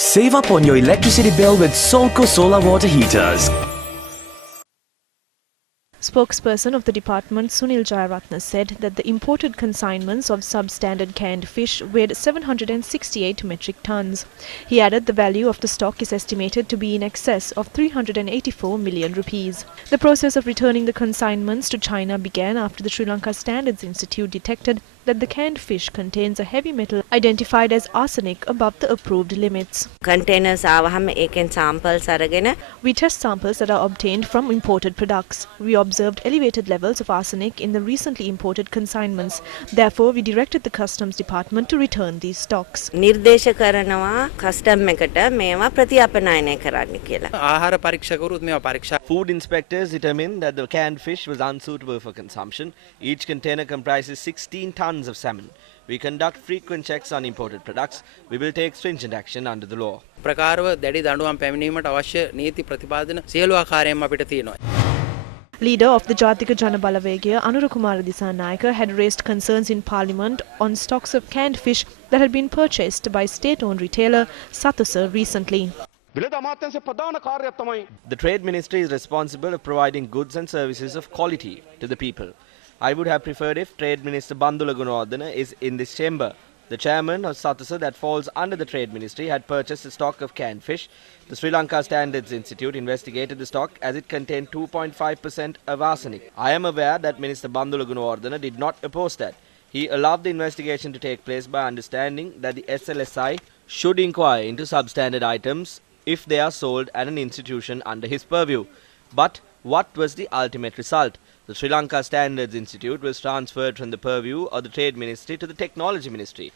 Save up on your electricity bill with Solco solar water heaters. Spokesperson of the department Sunil Jayaratne said that the imported consignments of substandard canned fish weighed 768 metric tons. He added the value of the stock is estimated to be in excess of 384 million rupees. The process of returning the consignments to China began after the Sri Lanka Standards Institute detected that the canned fish contains a heavy metal identified as arsenic above the approved limits. Containers ආවහම ඒකෙන් samples අරගෙන We test samples that are obtained from imported products. We observed elevated levels of arsenic in the recently imported consignments. Therefore, we directed the customs department to return these stocks. නිර්දේශ කරනවා custom එකට මේවා ප්‍රතිඅපනයනය කරන්න කියලා. ආහාර පරීක්ෂකවරුත් මේවා පරීක්ෂා. Food inspectors determined that the canned fish was unsuitable for consumption. Each container comprises 16 tons of salmon. We conduct frequent checks on imported products. We will take stringent action under the law. ප්‍රකාරව දැඩි දඬුවම් පැමිණීමට අවශ්‍ය නීති ප්‍රතිපාදන සියලු ආකාරයෙන්ම අපිට තියෙනවා. Leader of the Jatika Janabalawegaya, Anurakumara Dissanayaka, had raised concerns in Parliament on stocks of canned fish that had been purchased by state-owned retailer Sathusa recently. The Trade Ministry is responsible for providing goods and services of quality to the people. I would have preferred if Trade Minister Bandula Gunawardena is in this chamber. The chairman of Sathusa, that falls under the Trade Ministry, had purchased a stock of canned fish. The Sri Lanka Standards Institute investigated the stock as it contained 2.5% of arsenic. I am aware that Minister Bandula Gunawardena did not oppose that. He allowed the investigation to take place by understanding that the SLSI should inquire into substandard items if they are sold at an institution under his purview. But what was the ultimate result? The Sri Lanka Standards Institute was transferred from the purview of the Trade Ministry to the Technology Ministry.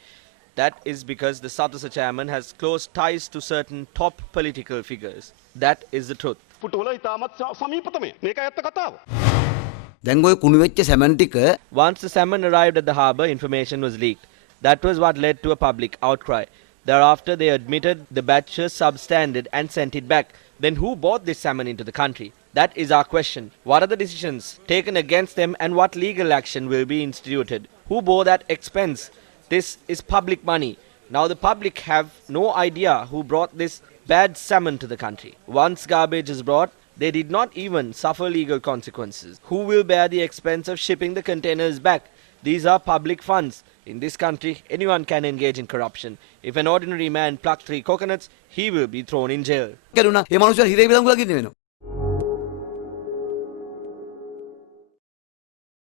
That is because the Sathusa chairman has close ties to certain top political figures. That is the truth. Once the salmon arrived at the harbour, information was leaked. That was what led to a public outcry. Thereafter, they admitted the batch was substandard and sent it back. Then who bought this salmon into the country? That is our question. What are the decisions taken against them and what legal action will be instituted? Who bore that expense? This is public money. Now the public have no idea who brought this bad salmon to the country. Once garbage is brought, they did not even suffer legal consequences. Who will bear the expense of shipping the containers back? These are public funds. In this country, anyone can engage in corruption. If an ordinary man plucked 3 coconuts, he will be thrown in jail.